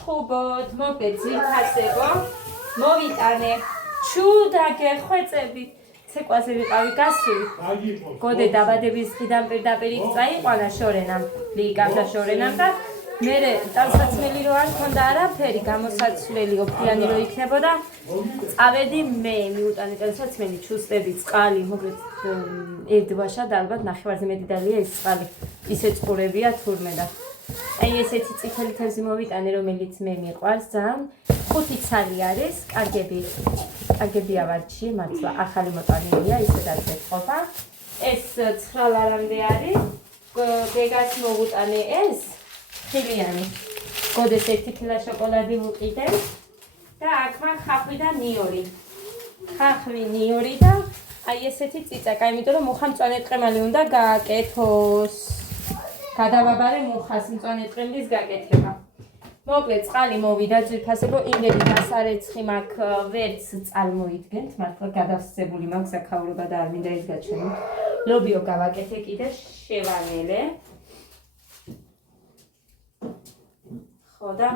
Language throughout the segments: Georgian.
ვიშხუბოთ, მოკლედ ძირფასებო, მოვიტანე, ჩუ დაგეხვეწებით. ცეკვაზე ვიყავი გასული. გოდე დაბადების დღიდან პირდაპირ იქ წაიყვანა შორენამ, ლიკავდა შორენამ და მე ტანსაცმელი რო არ მქონდა არაფერი, გამოსაცვლელი ოფიანი რო იქნებოდა. წავედი მე, მიუტანე ტანსაცმელი, ჩუსტები, წყალი, მოკლედ ერთბაშად ალბათ ნახევარზე მეტი დალია ეს წყალი. ისე წყურებია თურმე და აი ესეთი წითელი თევზი მოვიტანე, რომელიც მე მიყვარს ძალიან. 5 ცალი არის, კარგები ავარჩიე, მართლა ახალი მოტანილია, ისედაც ეწყობა. ეს 9 ლარამდე არის. გეგას მოვუტანე ეს ხილიანი. გოდეს 1 კილო შოკოლადი ვუყიდე და აქ მან ხახვი და ნიორი. ხახვი, ნიორი და აი ესეთი წიწაკა, იმიტომ რომ მუხა მწვანე ტყემალი უნდა გააკეთოს. გადავაბარე მუხას მწვანე ტყემლის გაკეთება. მოკლედ წყალი მოვიდა ძირფასებო, იმდენი დასარეცხი მაქვს ვერც წარმოიდგენთ, მართლა გადავსწებული მაქვს აქაურობა და არ მინდა ის გაჩვენოთ. ლობიო გავაკეთე კიდე შევანელე. ხო და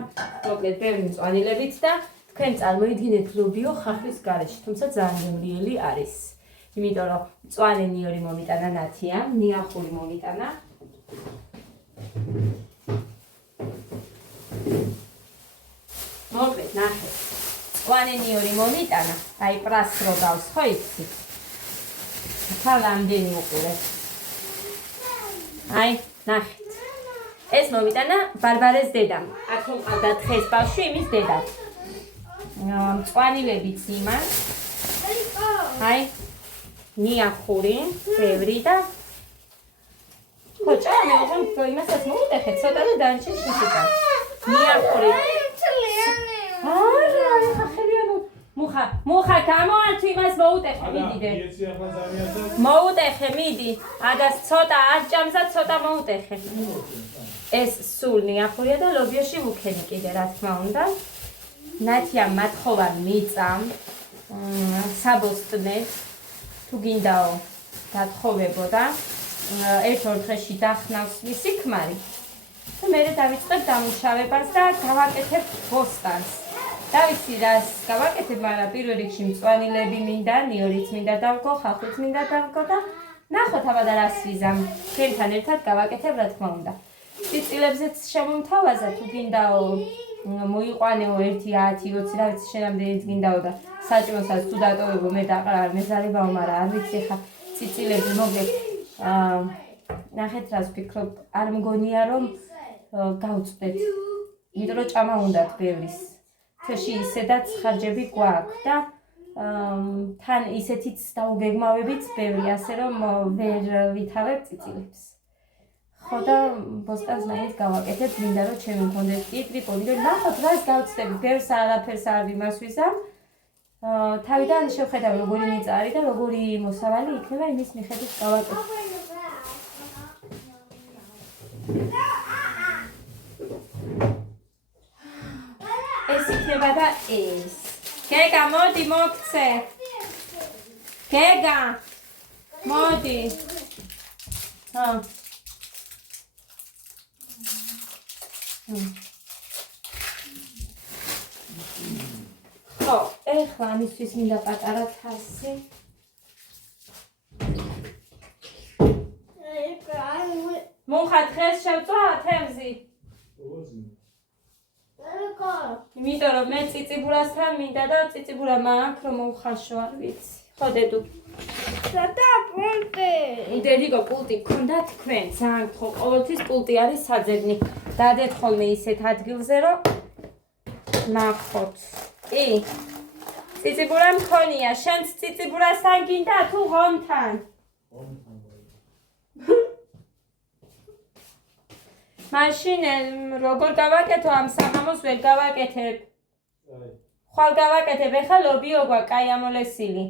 მოკლედ ბევრი მწვანილებით და თქვენ წარმოიდგინეთ ლობიო ხახვის გარეშე, თუმცა ძალიან გემრიელი არის. იმიტომ რომ მწვანე ნიორი მომიტანა ნათია, ნიახური მომიტანა. მოკლედ ნახეთ. მწვანე ნიორი მომიტანა, აი პრას რო გავს, ხო იცით? ხა რამდენი უყურეთ. აი, ნახეთ. ეს მომიტანა ბარბარეს დედამ. აქ მომყავდა თხეს ბავშვი, იმის დედა. მწვანილებიც იმას. აი, ნიახური, ბევრი და ხო, ჭამე, უღონ იმასაც მოუტეხეთ, ცოტა და დანჩენ შუშიკა. ნიახური. მუხა გამოართვი იმას მოუტეხე, მიდიდე. მოუტეხე, მიდი. ადას ცოტა არ ჭამს და ცოტა მოუტეხე. ეს სულ ნიახურია და ლობიოში ვუქენი კიდე, რა თქმა უნდა. ნათია მათხოვარ მიწამ. საბოსტნე თუ გინდაო დათხოვებო და ერთ-ორ დღეში დახნავს მისი ქმარი. და მე დავიწყებ დამუშავებას და გავაკეთებ ბოსტანს. დავიცი რას გავაკეთებ, მაგრამ პირველ რიგში მწვანილები მინდა, ნიორიც მინდა დავგო, ხახვიც მინდა დავგო და ნახოთ აბა და რას ვიზამ. თქვენთან ერთად გავაკეთებ, რა თქმა უნდა. წიწილებზეც შემომთავაზა, თუ გინდაო მოიყვანეო 1, 10, 20, რა ვიცი შენამდე გინდაო და საჭმელსაც თუ დატოვებო, მე დაყარ მეზარებაო, მაგრამ არ ვიცი ხა წიწილები მოგეთ. ნახეთ რას ვფიქრობ, არ მგონია რომ გავწვდეთ. იმიტომ რომ ჭამა უნდათ ბევრის. თოში ისედაც ხარჯები გვაქვს და თან ისეთიც დაუგეგმავებით ბევრი, ასე რომ ვერ ვითავებ წიწილებს. ხო და ბოსტანს მაინც გავაკეთებ, მინდა რომ ჩემი მქონდეს კიტრი, პოლიდორი, ნახოთ რას გავწდები, ბევრს არაფერს არ ვიმასვიზამ. თავიდან შევხედავ როგორი მიწა არის და როგორი მოსავალი იქნება, იმის მიხედვით გავაკეთებ. ეს იქნება და ეს. გეგა, მოდი მოგცე. გეგა, მოდი. ხო, ეხლა ამისთვის მინდა პატარა თასი. მუხა დღეს შევწვა თევზი. იმიტომ რომ მე წიწიბურასთან მინდა და წიწიბურა მაქვს რომ მოვხაშო, არ ვიცი. ხო დედუ. და პულტი. დედიკო პულტი გქონდა თქვენ, ძალიან ხო, ყოველთვის პულტი არის საძებნი. დადეთ ხოლმე ისეთ ადგილზე რომ ნახოთ. კი. წიწიბურა მქონია, შენც წიწიბურასთან გინდა თუ ღომთან? მაშინ როგორ გავაკეთო ამ საღამოს ვერ გავაკეთებ. ხვალ გავაკეთებ, ეხლა ლობიო გვაქვს, კაი ამოლესილი.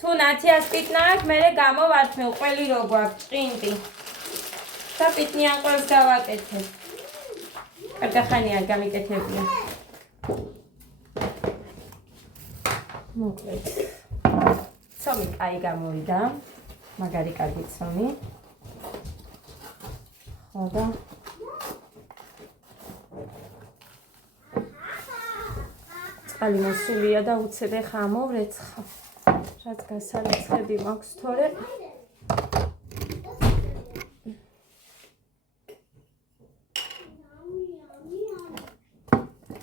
თუ ნათიას პიტნა აქვს, მერე გამოვართ მე ყველი რო გვაქვს ჭყინტი. და პიტნიან ყველს გავაკეთებ. კარგახანია გამიკეთებია. მოკლედ. ცომი კაი გამოვიდა. მაგარი კარგი ცომი. ხო და წყალი მოსულია და უცებ ეხა ამოვრეცხა. რაც გასარეცხები მაქვს თორე.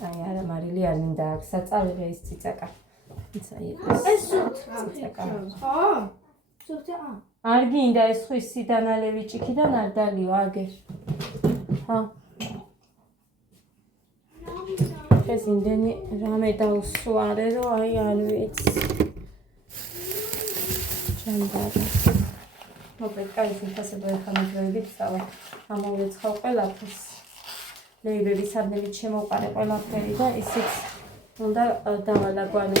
აი არა მარილი არ მინდა აქ საწავიღე ის ციცაკა. ეს ციცაკა. ხო? ცოტა. არ გინდა ეს ხვის სიდანალევი ჭიქიდან არ დალიო აგერ. ხო. ეს იმდენი რამე დავსვარე რომ აი არ ვიცი. ჯანდარა. მოკლედ კაი სიტყვასება ეხლა მიგროვებით წავა. ამოვეცხავ ყველაფერს. ლეიბები საბნელით შემოვყარე ყველაფერი და ისიც უნდა დავალაგვანო.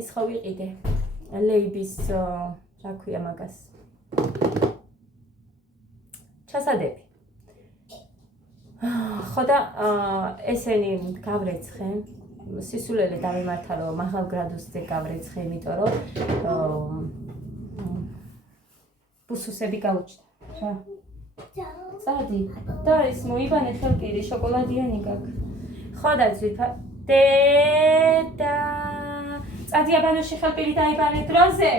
ის ხო ვიყიდე. ლეიბის რა ქვია მაგას. ჩასადები. ხო და ესენი გავრეცხე. სისულელე დავიმართა რომ მაღალ გრადუსზე გავრეცხე, იმიტომ რომ ბუსუსები გაუჩნდა. რა. წადი. და ის მოიბანე ხელკირი შოკოლადიანი გაქვს. ხო და ძვირფა დედა. წადი აბანოში ხელკირი დაიბანე დროზე.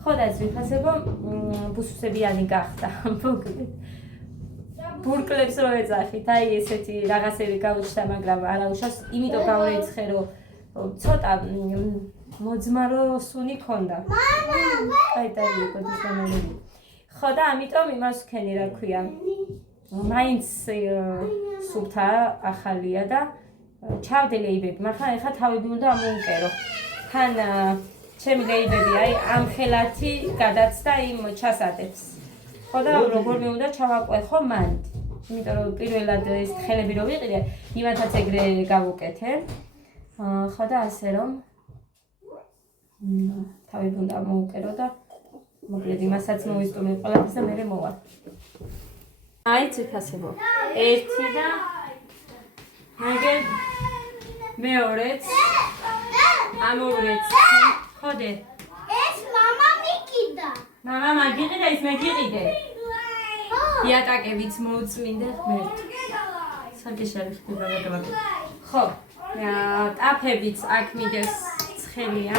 ხო და ძვირფასებო ბუსუსებიანი გახდა. მოკლედ. ბურკლებს რო ეძახით, აი ესეთი რაღაცები გაუჩნდა, მაგრამ არა უშავს, იმიტომ გავრეცხე რომ ცოტა მოძმარო სუნი ქონდა. აი დაიგო დისამალები. ხო და ამიტომ იმას ვქენი რა ქვია. მაინც სუფთა ახალია და ჩავდე ლეიბები, მაგრამ ეხა თავები უნდა ამოუკერო. თან ჩემი ლეიბები აი ამ ხელათი გადაცდა იმ ჩასადებს. ხო და როგორ მე უნდა ჩავაყვეხო მან. იმიტომ რომ პირველად ეს ხელები რო ვიყიდე, იმათაც ეგრე გავუკეთე. ხო და ასე რომ თავი უნდა მოუკერო და მოკლედ იმასაც მოვისტუმე ყველაფერს და მერე მოვა. აი ციფასებო. ერთი და აგერ მეორეც ამოვრეც. ხოდე. ეს მამა მიკიდა. მამა მაგიყიდა ის მე გიყიდე. იატაკებიც მოუწმინდე ღმერთ. საგეშალი ხდება გადავაკეთე. ხო. ტაფებიც აქ მიდეს ცხელია.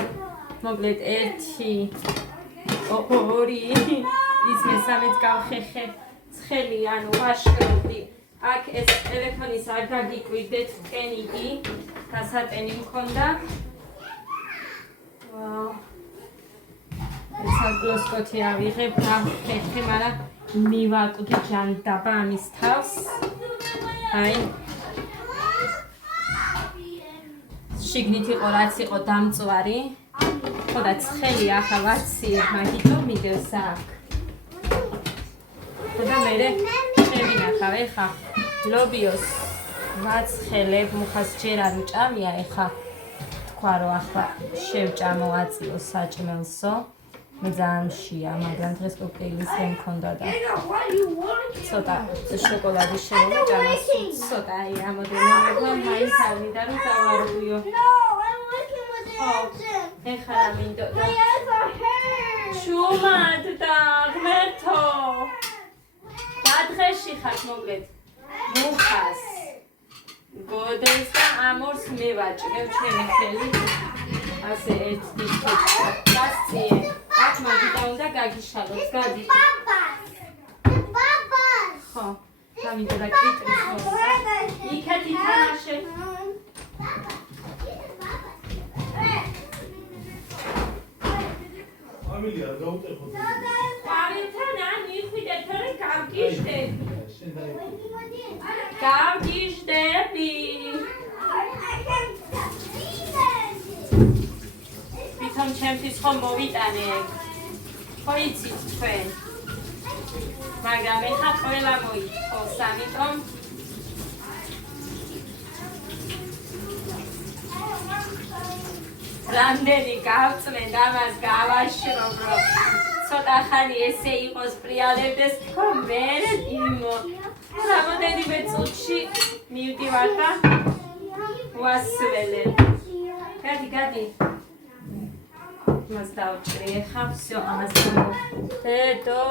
მოკლედ 1 2 ის მესამეც გავხეხე ცხელი ანუ ვაშკრობდი. აქ ეს ტელეფონის არ გაგიკვირდეთ ტენიგი დასატენი მქონდა. საგლოსკოთი ავიღებ გავხეხე, მაგრამ მივაკვდი ჯანდაბა ამის თავს. აი შიგნით იყო რაც იყო დამწვარი. ხო და ცხელი ახლა ვაციებ მაგითო მიდევს აქ. ხო და მერე შევინახავ ეხა ლობიოს ვაცხელებ მუხას ჯერ არ უჭამია ეხა თქვა რომ ახლა შევჭამო აწიო საჭმელსო. მე ძალიან მშია, მაგრამ დღეს კოკტეილის მე მქონდა და ცოტა შოკოლადი შევჭამა ცოტა აი რამოდენიმე მაინც არ მინდა რომ დავარღვიო. ეხლა რა მინდოდა შუმად და ღმერთო რა დღეში ხართ მოკლედ მუხას გოდეს და ამორს მევაჭრევ ჩემი ხელი ასე ერთ დისკეთს გასწიე აქ მაგიტა უნდა გაგიშალოთ გადი ბაბა ხო გამინდა კრიტრის მოსა იქეთ ითანაშე Familia, გაუტეხო. Familiთან ან მიხვიდეთ რომ გავგიჟდები. გავგიჟდები. თვითონ ჩემთვის ხომ მოვიტანე. ხო იცით თქვენ. მაგრამ ეხლა ყველა მოითხოვს, ამიტომ რამდენი გავწმენ ამას გავაშრობ რომ ცოტა ხანი ესე იყოს პრიალებდეს თქო მე იმო რამოდენიმე წუთში მივდივარ და ვასველე გადი მას დავჭრი ხა всё ამას დედო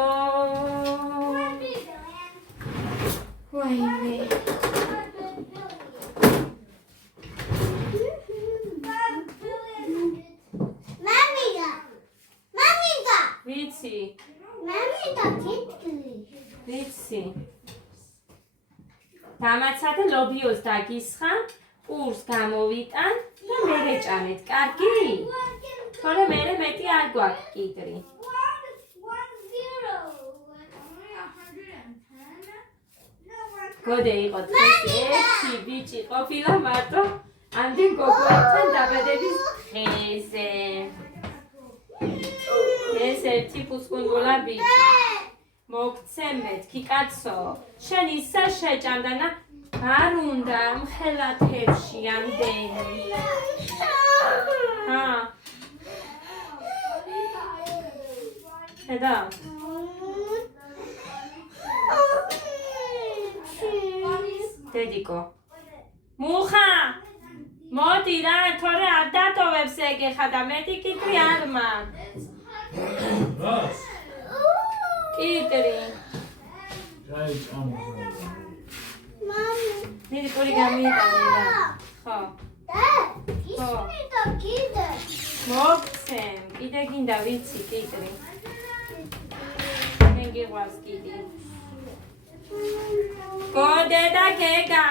ვაიმე დამაცა და ლობიოს დაგისხა, პურს გამოვიტან და მერე ჭამეთ. კარგი? თორე მერე მეტი არ გვაქვს კიტრი. გოდე იყო დღეს ერთი ბიჭი ყოფილა მარტო ამდენ გოგოებთან დაბადების დღეზე. ეს ერთი ფუსკუნდულა ბიჭი. მოგცემ მეთქი კაცო, შენ ისა შეჭამდანა არ უნდა მხელა თევში ამდენი. ხედავ? დედიკო. მუხა! მოდი რა, თორე არ დატოვებს ეგ ხა და მეტი კიტრი არ მაქვს. კიტრი. დიდი პური გამიტანე რა. ხო. მოგცემ, კიდე გინდა ვიცი კიტრი. მე გიყვარს კიტრი. გოდე და გეგა.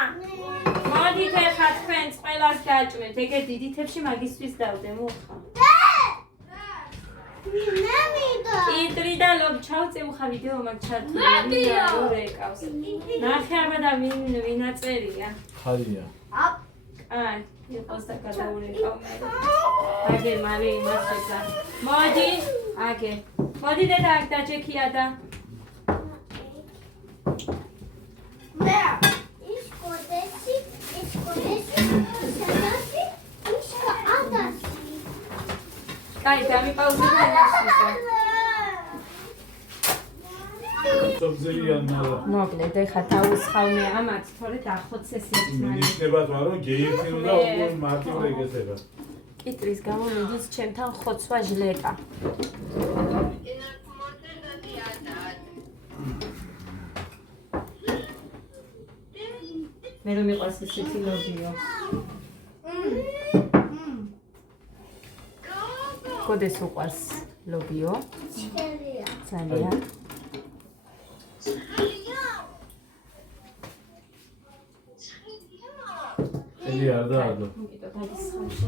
მოდით ეხა თქვენს ყველას გაჭმეთ. ეგე დიდი თებში მაგისთვის დავდე მუხა. კიტრი და ლობ ჩავწე მუხა ვიდეო მაგ ჩართული. რეკავს. ნახე აბა და ვინაწერია. ხარია. აი, იყოს და გადაურეკავ მე. აგე მალე იმასეცა. მოდი, აგე. მოდი დედა აქ დაჭექია და. Kai, dami pauză de მოგნე და ხა დაუსხავნე ამათ თორე დახოცეს ერთმანეთს. ნიშნებათ რომ გეირთინო და უფრო მარტივ რეგესება. კიტრის გამო მიდის ჩემთან ხოცვა ჟლეტა. მე რომ მიყვარს ესეთი ლობიო. გოდეს უყვარს ლობიო. ძალიან. ელი არ დაადო. მოგიტო დაგისხამში.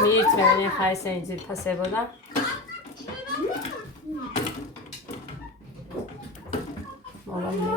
მიიწვევენ ხა ესენი ძირფასებოდა. მოვამე.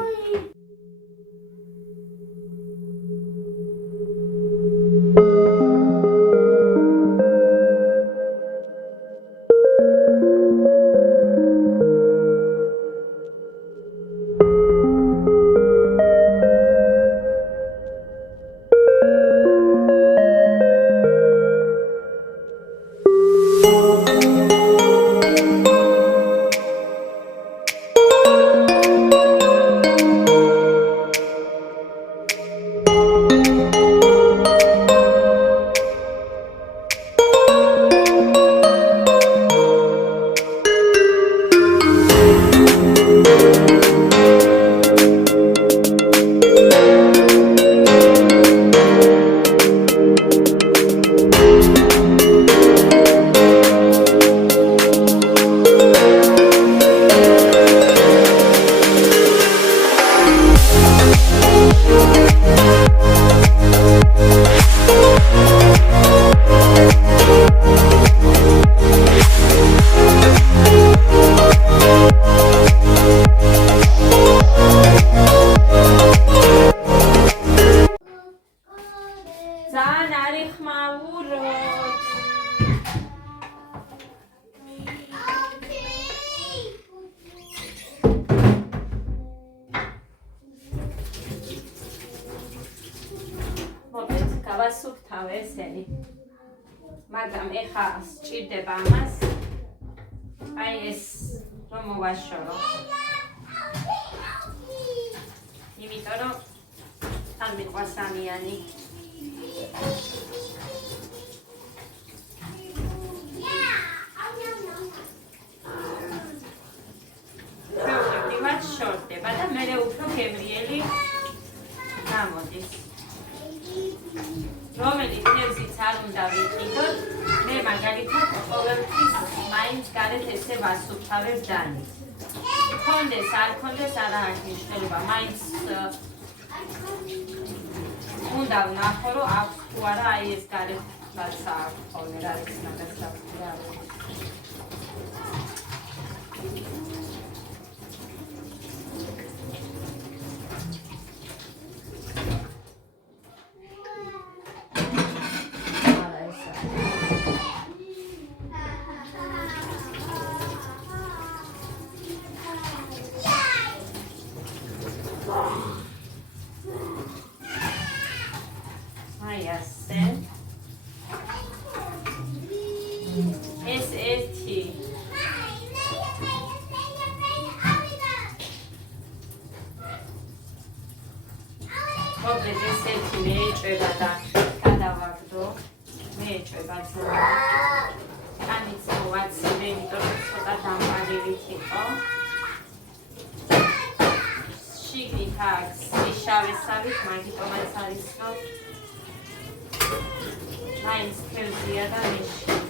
გავასუფთავ ესენი. მაგრამ ეხა სჭირდება ამას. აი ეს რომ მოვაშორო. იმიტომ რომ არ მიყვარს ამიანი. იმათ შორდება და მე უფრო გემრიელი გამოდის. რომელიც თევზიც არ უნდა ვიყიდოთ, მე მაგალითად ყოველთვის მაინც გარეთ ესე ვასუფთავებ დანით. ხო, კონდეს, არ კონდეს, არა აქვს მნიშვნელობა. მაინც უნდა ვნახო, რომ აქვს თუ არა აი ეს გარეთ რაცა აქვს ხოლმე, რა არის ნაგაზაფხული რა არის. აი ასე. ეს ერთი. მოკლედ ეს ერთი მე ეჭვება და გადავაგდო. მე ეჭვება ძმა. კანიც მოვაცილე, იმიტომ რომ ცოტა დამყარივით იყო. შიგნით აქვს შავესავით, მაგიტომაც არის რომ მაინც თევზია და ნიში.